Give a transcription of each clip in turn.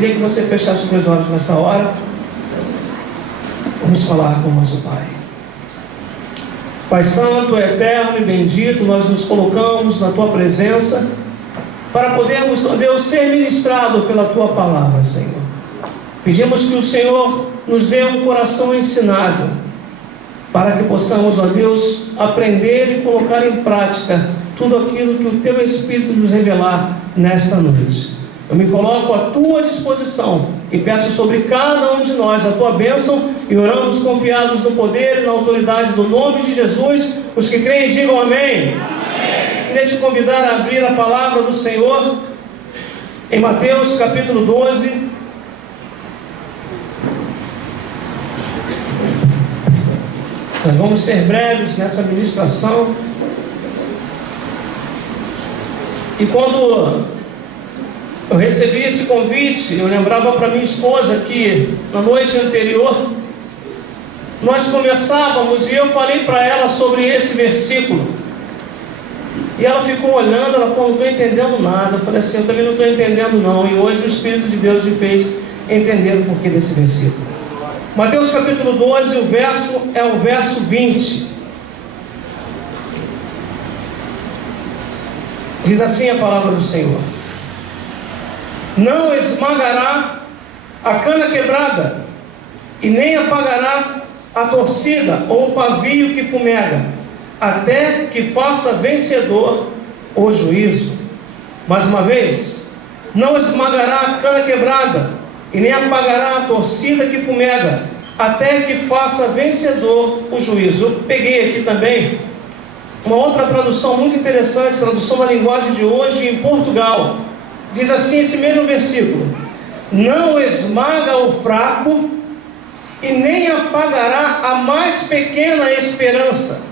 Queria que você fechasse os seus olhos nessa hora. Vamos falar com o nosso Pai. Pai Santo, Eterno e Bendito, nós nos colocamos na Tua presença para podermos, ó Deus, ser ministrado pela Tua palavra, Senhor. Pedimos que o Senhor nos dê um coração ensinável, para que possamos, ó Deus, aprender e colocar em prática tudo aquilo que o Teu Espírito nos revelar nesta noite. Eu me coloco à Tua disposição e peço sobre cada um de nós a Tua bênção, e oramos confiados no poder e na autoridade do nome de Jesus. Os que creem digam amém. Amém. Queria te convidar a abrir a palavra do Senhor em Mateus capítulo 12. Nós vamos ser breves nessa ministração. E quando eu recebi esse convite, eu lembrava para minha esposa que na noite anterior nós conversávamos e eu falei para ela sobre esse versículo. E ela ficou olhando, ela falou: não estou entendendo nada. Eu falei assim: eu também não estou entendendo não. E hoje o Espírito de Deus me fez entender o porquê desse versículo. Mateus capítulo 12, o verso é o verso 20. Diz assim a palavra do Senhor: não esmagará a cana quebrada, e nem apagará a torcida ou o pavio que fumega, até que faça vencedor o juízo. Mais uma vez: não esmagará a cana quebrada, e nem apagará a torcida que fumega, até que faça vencedor o juízo. Eu peguei aqui também uma outra tradução muito interessante, tradução da linguagem de hoje em Portugal. Diz assim esse mesmo versículo: não esmaga o fraco, e nem apagará a mais pequena esperança.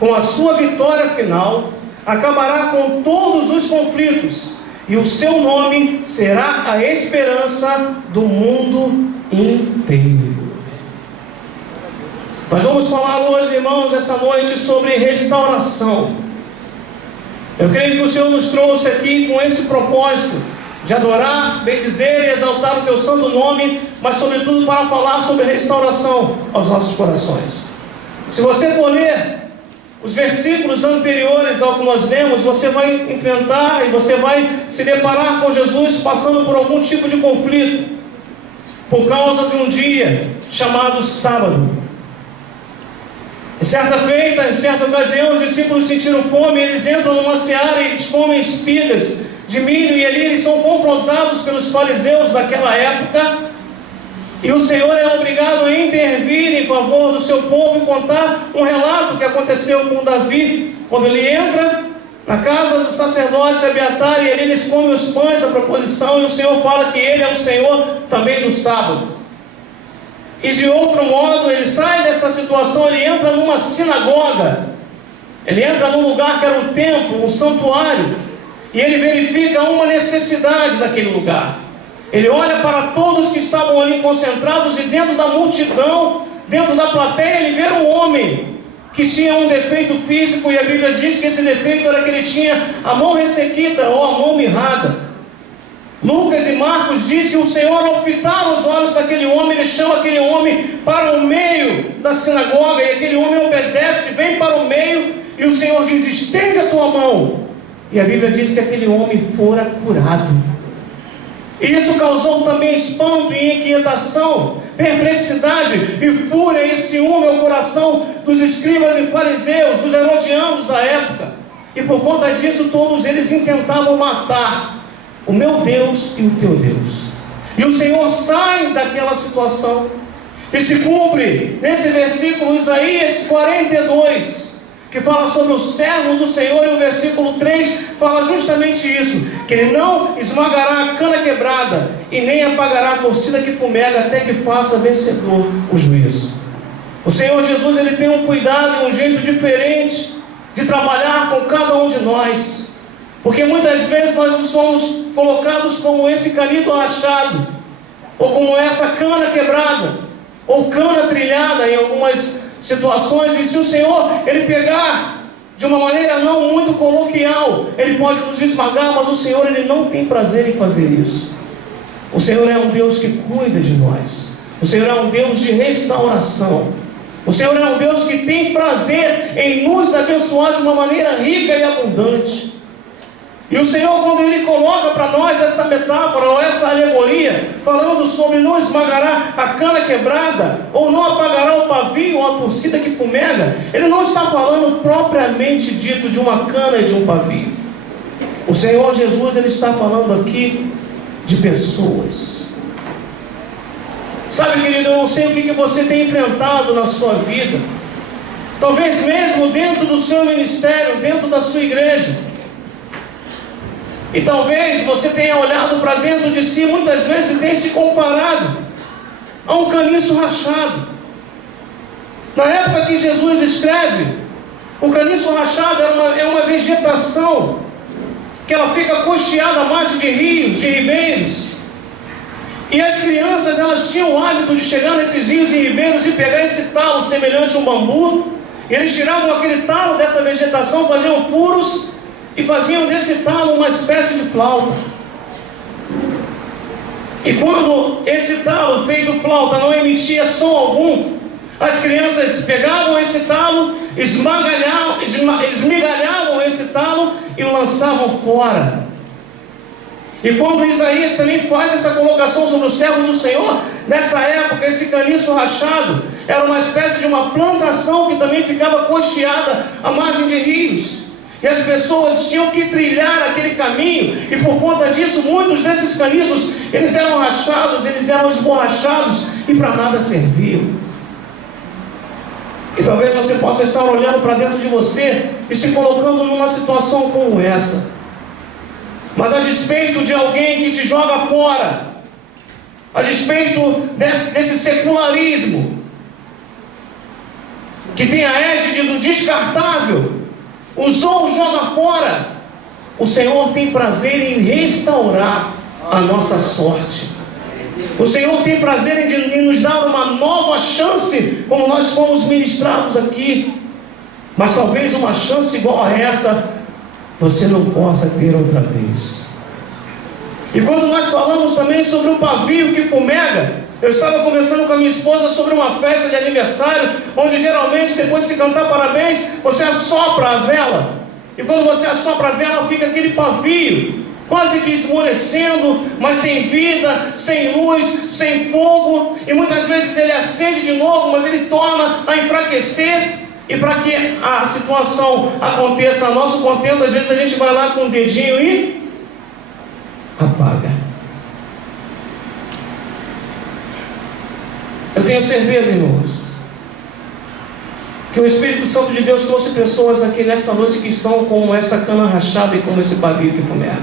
Com a sua vitória final, acabará com todos os conflitos, e o seu nome será a esperança do mundo inteiro. Nós vamos falar hoje, irmãos, essa noite, sobre restauração. Eu creio que o Senhor nos trouxe aqui com esse propósito de adorar, bendizer e exaltar o Teu santo nome, mas sobretudo para falar sobre restauração aos nossos corações. Se você for ler os versículos anteriores ao que nós lemos, você vai enfrentar e você vai se deparar com Jesus passando por algum tipo de conflito, por causa de um dia chamado sábado. Em certa feita, em certa ocasião, os discípulos sentiram fome, e eles entram numa seara e eles comem espigas de milho, e ali eles são confrontados pelos fariseus daquela época, e o Senhor é obrigado a intervir em favor do seu povo e contar um relato que aconteceu com Davi, quando ele entra na casa do sacerdote Abiatar, e ali eles comem os pães da proposição, e o Senhor fala que Ele é o Senhor também do sábado. E de outro modo, ele sai dessa situação, ele entra numa sinagoga, ele entra num lugar que era um templo, um santuário, e ele verifica uma necessidade daquele lugar. Ele olha para todos que estavam ali concentrados, e dentro da multidão, dentro da plateia, ele vê um homem que tinha um defeito físico, e a Bíblia diz que esse defeito era que ele tinha a mão ressequida ou a mão mirrada. Lucas e Marcos dizem que o Senhor, ao fitar os olhos daquele homem, ele chama aquele homem para o meio da sinagoga, e aquele homem obedece, vem para o meio, e o Senhor diz: estende a tua mão. E a Bíblia diz que aquele homem fora curado. E isso causou também espanto e inquietação, perplexidade e fúria e ciúme ao coração dos escribas e fariseus, dos herodianos da época. E por conta disso, todos eles intentavam matar o meu Deus e o teu Deus. E o Senhor sai daquela situação e se cumpre nesse versículo Isaías 42, que fala sobre o servo do Senhor, e o versículo 3 fala justamente isso: que ele não esmagará a cana quebrada e nem apagará a torcida que fumega, até que faça vencedor o juízo. O Senhor Jesus, ele tem um cuidado e um jeito diferente de trabalhar com cada um de nós, porque muitas vezes nós não somos colocados como esse canido rachado, ou como essa cana quebrada, ou cana trilhada em algumas situações. E se o Senhor, ele pegar de uma maneira não muito coloquial, ele pode nos esmagar, mas o Senhor, ele não tem prazer em fazer isso. O Senhor é um Deus que cuida de nós. O Senhor é um Deus de restauração. O Senhor é um Deus que tem prazer em nos abençoar de uma maneira rica e abundante. E o Senhor, quando Ele coloca para nós essa metáfora ou essa alegoria, falando sobre não esmagará a cana quebrada, ou não apagará o pavio ou a torcida que fumega, Ele não está falando propriamente dito de uma cana e de um pavio. O Senhor Jesus, Ele está falando aqui de pessoas. Sabe, querido, eu não sei o que você tem enfrentado na sua vida, talvez mesmo dentro do seu ministério, dentro da sua igreja. E talvez você tenha olhado para dentro de si muitas vezes e tenha se comparado a um caniço rachado. Na época que Jesus escreve, o caniço rachado é uma vegetação que ela fica costeada à margem de rios, de ribeiros. E as crianças, elas tinham o hábito de chegar nesses rios e ribeiros e pegar esse talo semelhante a um bambu. E eles tiravam aquele talo dessa vegetação, faziam furos e faziam desse talo uma espécie de flauta. E quando esse talo feito flauta não emitia som algum, as crianças pegavam esse talo, esmigalhavam esse talo e o lançavam fora. E quando Isaías também faz essa colocação sobre o servo do Senhor, nessa época esse caniço rachado era uma espécie de uma plantação que também ficava costeada à margem de rios. E as pessoas tinham que trilhar aquele caminho, e por conta disso, muitos desses caniços, eles eram rachados, eles eram esborrachados, e para nada serviam. E talvez você possa estar olhando para dentro de você, e se colocando numa situação como essa. Mas a despeito de alguém que te joga fora, a despeito desse secularismo, que tem a égide do descartável, usou ou joga fora, o Senhor tem prazer em restaurar a nossa sorte. O Senhor tem prazer em nos dar uma nova chance, como nós fomos ministrados aqui. Mas talvez uma chance igual a essa você não possa ter outra vez. E quando nós falamos também sobre o pavio que fumega, eu estava conversando com a minha esposa sobre uma festa de aniversário, onde geralmente depois de se cantar parabéns, você assopra a vela. E quando você assopra a vela, fica aquele pavio, quase que esmorecendo, mas sem vida, sem luz, sem fogo. E muitas vezes ele acende de novo, mas ele torna a enfraquecer. E para que a situação aconteça a nosso contento, às vezes a gente vai lá com o dedinho e apaga. Eu tenho certeza, irmãos, que o Espírito Santo de Deus trouxe pessoas aqui nesta noite que estão com essa cana rachada e como esse pavio que fumega.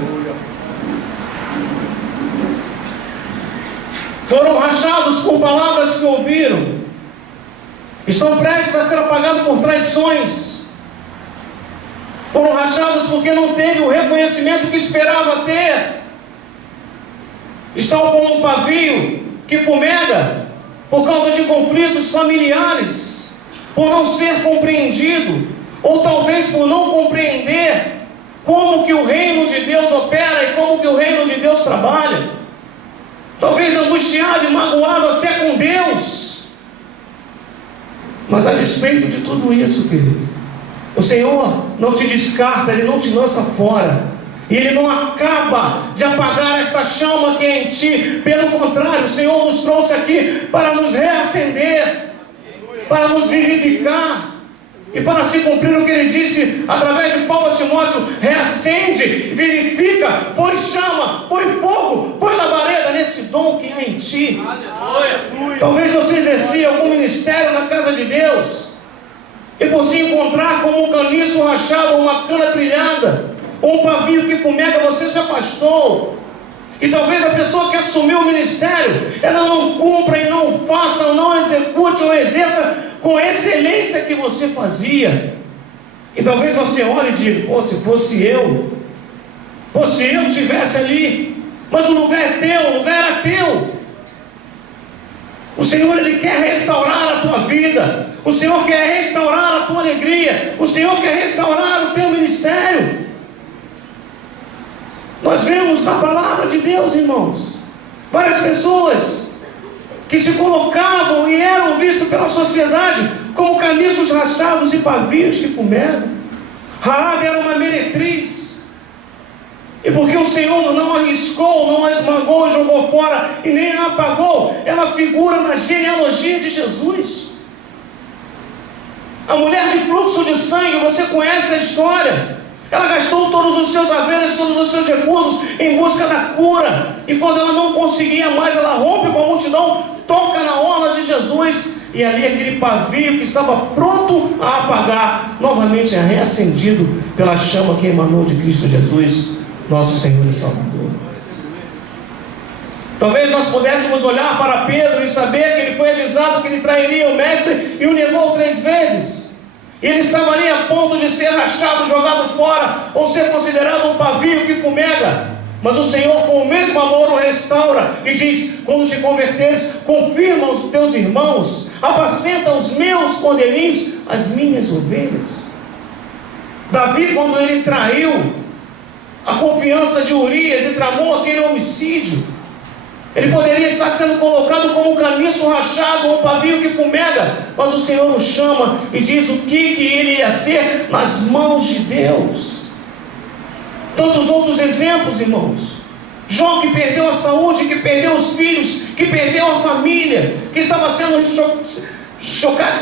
Foram rachados por palavras que ouviram. Estão prestes a ser apagados por traições. Foram rachados porque não teve o reconhecimento que esperava ter. Estão com um pavio que fumega por causa de conflitos familiares, por não ser compreendido, ou talvez por não compreender como que o reino de Deus opera e como que o reino de Deus trabalha. Talvez angustiado e magoado até com Deus. Mas a despeito de tudo isso, querido, o Senhor não te descarta, Ele não te lança fora, e Ele não acaba de apagar esta chama que é em ti. Pelo contrário, o Senhor nos trouxe aqui para nos reacender, para nos vivificar, e para se cumprir o que Ele disse através de Paulo a Timóteo: reacende, vivifica, põe chama, põe fogo, põe labareda nesse dom que há em ti. Talvez você exercia algum ministério na casa de Deus, e por se encontrar como um caniço rachado, ou uma cana trilhada, ou um pavio que fumega, você se afastou. E talvez a pessoa que assumiu o ministério, ela não cumpra e não faça, ou não execute ou exerça com excelência que você fazia. E talvez você olhe e diga: pô, se fosse eu estivesse ali. Mas o lugar é teu, o lugar era teu. O Senhor, Ele quer restaurar a tua vida. O Senhor quer restaurar a tua alegria. O Senhor quer restaurar o teu ministério. Nós vemos na palavra de Deus, irmãos, Várias pessoas que se colocavam e eram vistos pela sociedade como caniços rachados e pavios que fumegam. Raabe era uma meretriz. E porque o Senhor não arriscou, não a esmagou, jogou fora e nem a apagou, ela figura na genealogia de Jesus. A mulher de fluxo de sangue, você conhece a história. Ela gastou todos os seus haveres, todos os seus recursos em busca da cura. E quando ela não conseguia mais, ela rompe com a multidão, toca na orla de Jesus. E ali aquele pavio que estava pronto a apagar, novamente é reacendido pela chama que emanou de Cristo Jesus, nosso Senhor e Salvador. Talvez nós pudéssemos olhar para Pedro e saber que ele foi avisado que ele trairia o mestre e o negou 3 vezes. E ele estava ali a ponto de ser rachado, jogado fora, ou ser considerado um pavio que fumega. Mas o Senhor, com o mesmo amor, o restaura e diz: quando te converteres, confirma os teus irmãos, apacenta os meus cordeirinhos, as minhas ovelhas. Davi, quando ele traiu a confiança de Urias e tramou aquele homicídio, ele poderia estar sendo colocado como um caniço rachado, ou um pavio que fumega, mas o Senhor o chama e diz o que ele ia ser nas mãos de Deus. Tantos outros exemplos, irmãos. Jó, que perdeu a saúde, que perdeu os filhos, que perdeu a família, que estava sendo chocado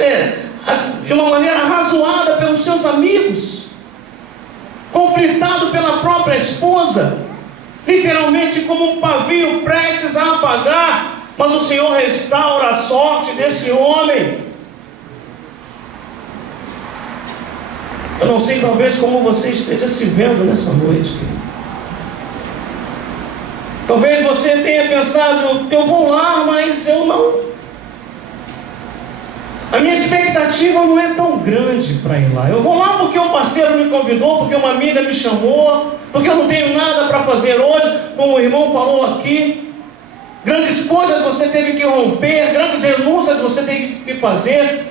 de uma maneira arrazoada pelos seus amigos, conflitado pela própria esposa, literalmente como um pavio prestes a apagar, mas o Senhor restaura a sorte desse homem. Eu não sei, talvez, como você esteja se vendo nessa noite, querido. Talvez você tenha pensado: eu vou lá, mas eu não. A minha expectativa não é tão grande para ir lá. Eu vou lá porque um parceiro me convidou, porque uma amiga me chamou, porque eu não tenho nada para fazer hoje, como o irmão falou aqui. Grandes coisas você teve que romper, grandes renúncias você teve que fazer.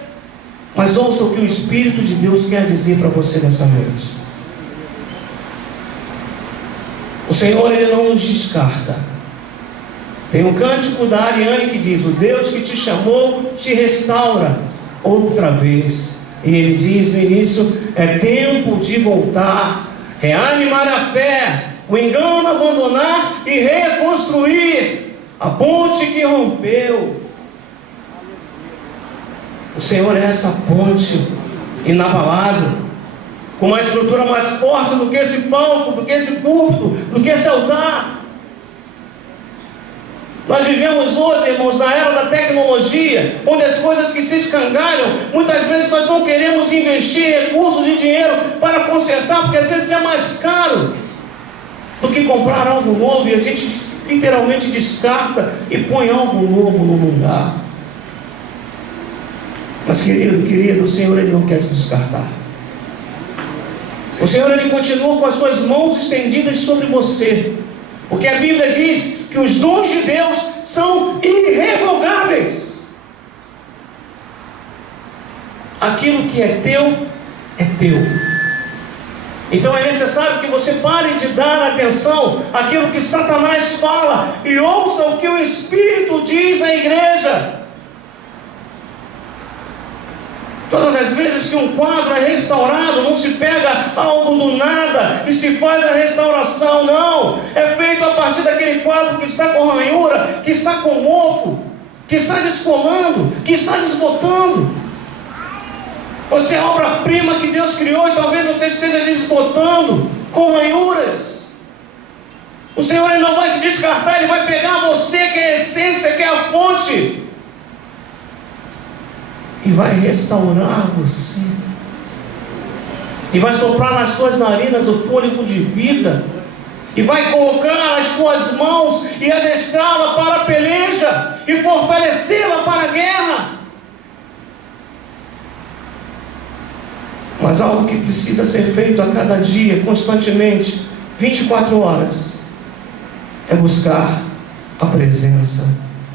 Mas ouça o que o Espírito de Deus quer dizer para você nessa noite. O Senhor, Ele não nos descarta. Tem um cântico da Ariane que diz: o Deus que te chamou te restaura outra vez. E Ele diz no início: é tempo de voltar, reanimar a fé, o engano abandonar e reconstruir a ponte que rompeu. O Senhor é essa ponte inabalável, com uma estrutura mais forte do que esse palco, do que esse púlpito, do que esse altar. Nós vivemos hoje, irmãos, na era da tecnologia, onde as coisas que se escangalham, muitas vezes nós não queremos investir recursos de dinheiro para consertar, porque às vezes é mais caro do que comprar algo novo, e a gente literalmente descarta e põe algo novo no lugar. Mas querido, o Senhor, Ele não quer te descartar. O Senhor, Ele continua com as suas mãos estendidas sobre você, porque a Bíblia diz que os dons de Deus são irrevogáveis. Aquilo que é teu, é teu. Então é necessário que você pare de dar atenção àquilo que Satanás fala e ouça o que o Espírito diz à igreja. Todas as vezes que um quadro é restaurado, não se pega algo do nada e se faz a restauração, não. É feito a partir daquele quadro que está com ranhura, que está com mofo, que está descolando, que está desbotando. Você é a obra-prima que Deus criou e talvez você esteja desbotando com ranhuras. O Senhor, Ele não vai te descartar, Ele vai pegar você, que é a essência, que é a fonte, e vai restaurar você, e vai soprar nas suas narinas o fôlego de vida, e vai colocar as suas mãos e adestrá-la para a peleja, e fortalecê-la para a guerra. Mas algo que precisa ser feito a cada dia, constantemente, 24 horas, é buscar a presença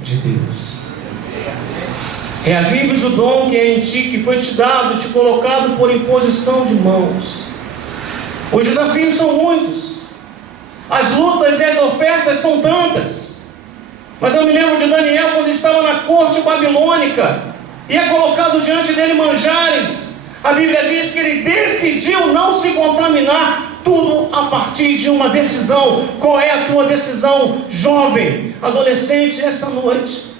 de Deus. Reavives o dom que é em ti, que foi te dado, te colocado por imposição de mãos. Os desafios são muitos, as lutas e as ofertas são tantas, Mas eu me lembro de Daniel quando estava na corte babilônica e é colocado diante dele manjares. A Bíblia diz que ele decidiu não se contaminar, tudo a partir de uma decisão. Qual é a tua decisão, jovem, adolescente, esta noite?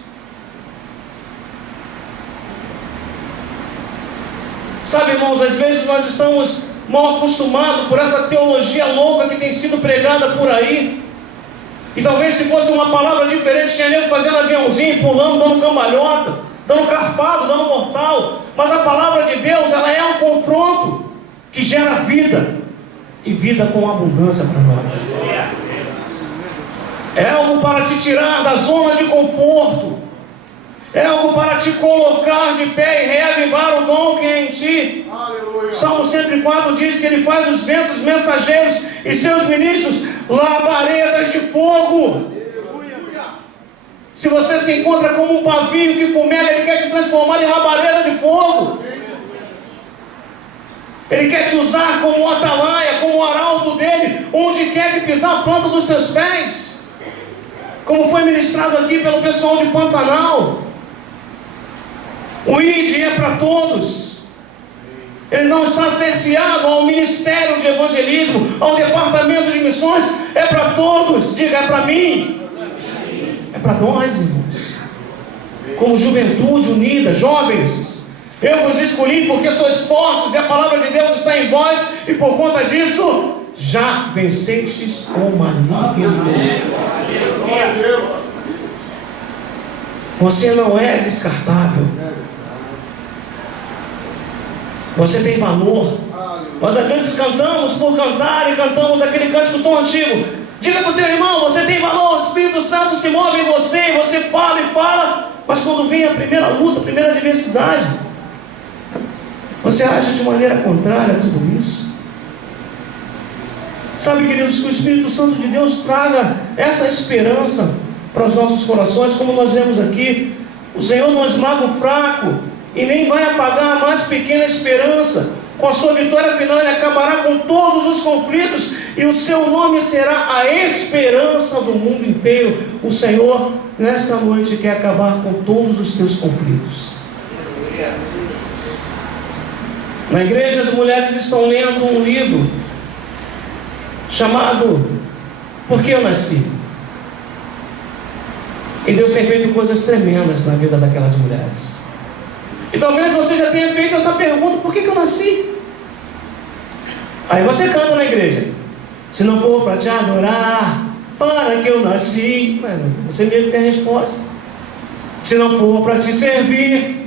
Sabe, irmãos, às vezes nós estamos mal acostumados por essa teologia louca que tem sido pregada por aí. E talvez se fosse uma palavra diferente, tinha nego fazendo aviãozinho, pulando, dando cambalhota, dando carpado, dando mortal. Mas a palavra de Deus, ela é um confronto que gera vida, e vida com abundância para nós. É algo para te tirar da zona de conforto, é algo para te colocar de pé e reavivar o dom que é em ti. Aleluia. Salmo 104 diz que ele faz os ventos mensageiros e seus ministros labaredas de fogo. Aleluia. Se você se encontra como um pavio que fumega, ele quer te transformar em labareda de fogo. Ele quer te usar como um atalaia, como um arauto dele, onde quer que pisar a planta dos teus pés, como foi ministrado aqui pelo pessoal de Pantanal. O ID é para todos. Ele não está cerceado ao ministério de evangelismo, ao departamento de missões. É para todos. Diga, é para mim. É para nós, irmãos. Como juventude unida, jovens, eu vos escolhi porque sois fortes e a palavra de Deus está em vós, e por conta disso já vencestes o maligno. Você não é descartável. Você tem valor. Nós às vezes cantamos por cantar e cantamos aquele cântico tão antigo. Diga para o teu irmão, você tem valor, o Espírito Santo se move em você, e você fala e fala, mas quando vem a primeira luta, a primeira adversidade, você age de maneira contrária a tudo isso. Sabe, queridos, que o Espírito Santo de Deus traga essa esperança para os nossos corações, como nós vemos aqui. O Senhor não esmaga o fraco e nem vai apagar a mais pequena esperança. Com a sua vitória final, Ele acabará com todos os conflitos, e o seu nome será a esperança do mundo inteiro. O Senhor, nesta noite, quer acabar com todos os teus conflitos. Na igreja, as mulheres estão lendo um livro chamado Por que eu nasci? E Deus tem feito coisas tremendas na vida daquelas mulheres. E talvez você já tenha feito essa pergunta: por que eu nasci? Aí você canta na igreja: se não for para te adorar, para que eu nasci. Você mesmo tem a resposta. Se não for para te servir,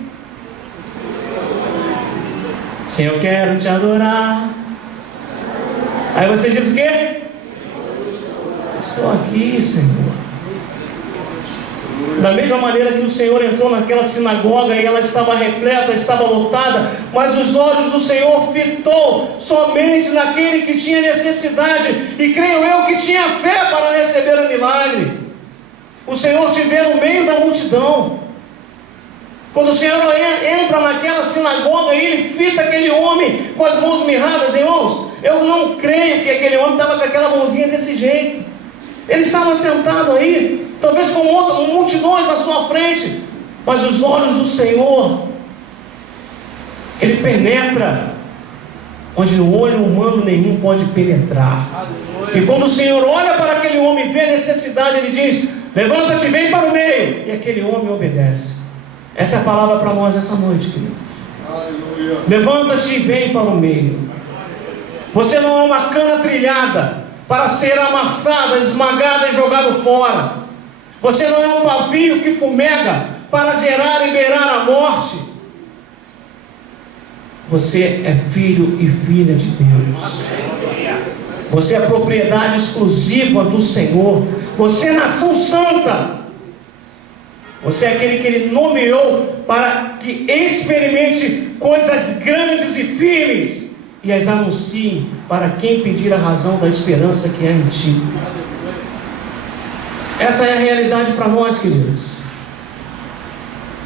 se eu quero te adorar. Aí você diz o quê? Estou aqui, Senhor. Da mesma maneira que o Senhor entrou naquela sinagoga e ela estava repleta, estava lotada, mas os olhos do Senhor fitou somente naquele que tinha necessidade, e creio eu que tinha fé para receber o milagre. O Senhor te vê no meio da multidão. Quando o Senhor entra naquela sinagoga e Ele fita aquele homem com as mãos mirradas, irmãos, eu não creio que aquele homem estava com aquela mãozinha desse jeito. Ele estava sentado aí, talvez com multidões na sua frente, mas os olhos do Senhor, Ele penetra onde o olho humano nenhum pode penetrar. E quando o Senhor olha para aquele homem e vê a necessidade, Ele diz: levanta-te e vem para o meio. E aquele homem obedece. Essa é a palavra para nós essa noite, queridos. Levanta-te e vem para o meio. Você não é uma cana trilhada para ser amassada, esmagada e jogada fora. Você não é um pavio que fumega para gerar e beirar a morte. Você é filho e filha de Deus. Você é propriedade exclusiva do Senhor. Você é nação santa. Você é aquele que Ele nomeou para que experimente coisas grandes e firmes e as anuncie para quem pedir a razão da esperança que é em ti. Essa é a realidade para nós, queridos.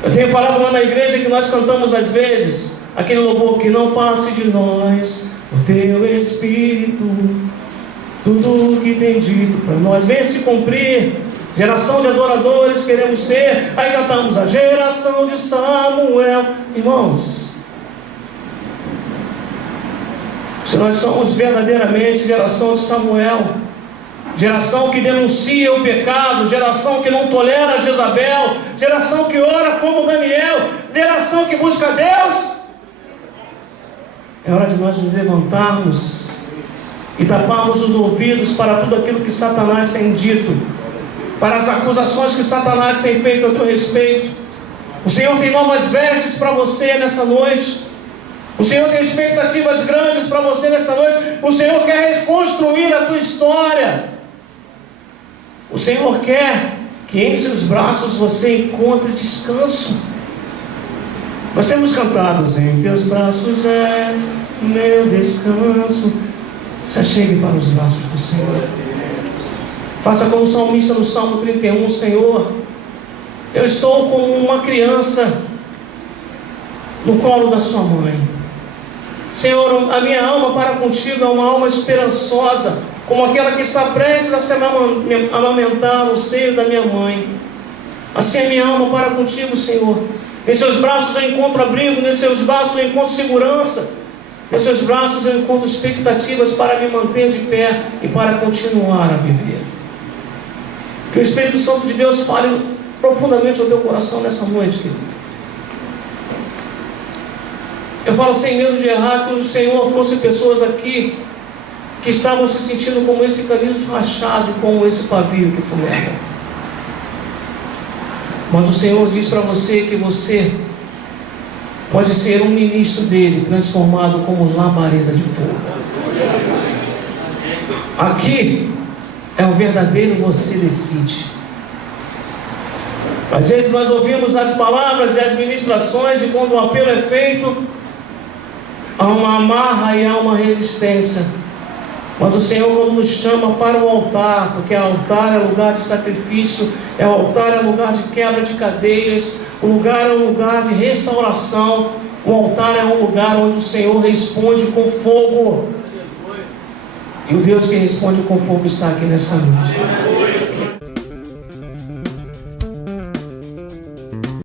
Eu tenho falado lá na igreja que nós cantamos às vezes aquele louvor: que não passe de nós o teu Espírito, tudo o que tem dito para nós venha se cumprir Geração de adoradores queremos ser. Aí cantamos a geração de Samuel. Irmãos, se nós somos verdadeiramente geração de Samuel, geração que denuncia o pecado, geração que não tolera Jezabel, geração que ora como Daniel, geração que busca Deus, é hora de nós nos levantarmos e taparmos os ouvidos para tudo aquilo que Satanás tem dito, para as acusações que Satanás tem feito a teu respeito. O Senhor tem novas vestes para você nessa noite. O Senhor tem expectativas grandes para você nessa noite. O Senhor quer reconstruir a tua história. O Senhor quer que em seus braços você encontre descanso. Nós temos cantado: em teus braços é meu descanso. Se achegue para os braços do Senhor. Faça como o salmista no Salmo 31: Senhor, eu estou como uma criança no colo da sua mãe. Senhor, a minha alma para contigo é uma alma esperançosa, como aquela que está prestes a se amamentar no seio da minha mãe. Assim é minha alma para contigo, Senhor. Em seus braços eu encontro abrigo, em seus braços eu encontro segurança, em seus braços eu encontro expectativas para me manter de pé e para continuar a viver. Que o Espírito Santo de Deus fale profundamente ao teu coração nessa noite, querido. Eu falo sem medo de errar que o Senhor trouxe pessoas aqui que estavam se sentindo como esse caniço rachado, como esse pavio que fumega. Mas o Senhor diz para você que você pode ser um ministro dele, transformado como labareda de fogo. Aqui é o verdadeiro você decide. Às vezes nós ouvimos as palavras e as ministrações, e quando o apelo é feito, há uma amarra e há uma resistência. Mas o Senhor, quando nos chama para o altar, porque o altar é lugar de sacrifício, o altar é lugar de quebra de cadeias, o lugar é um lugar de restauração, o altar é um lugar onde o Senhor responde com fogo. E o Deus que responde com fogo está aqui nessa noite.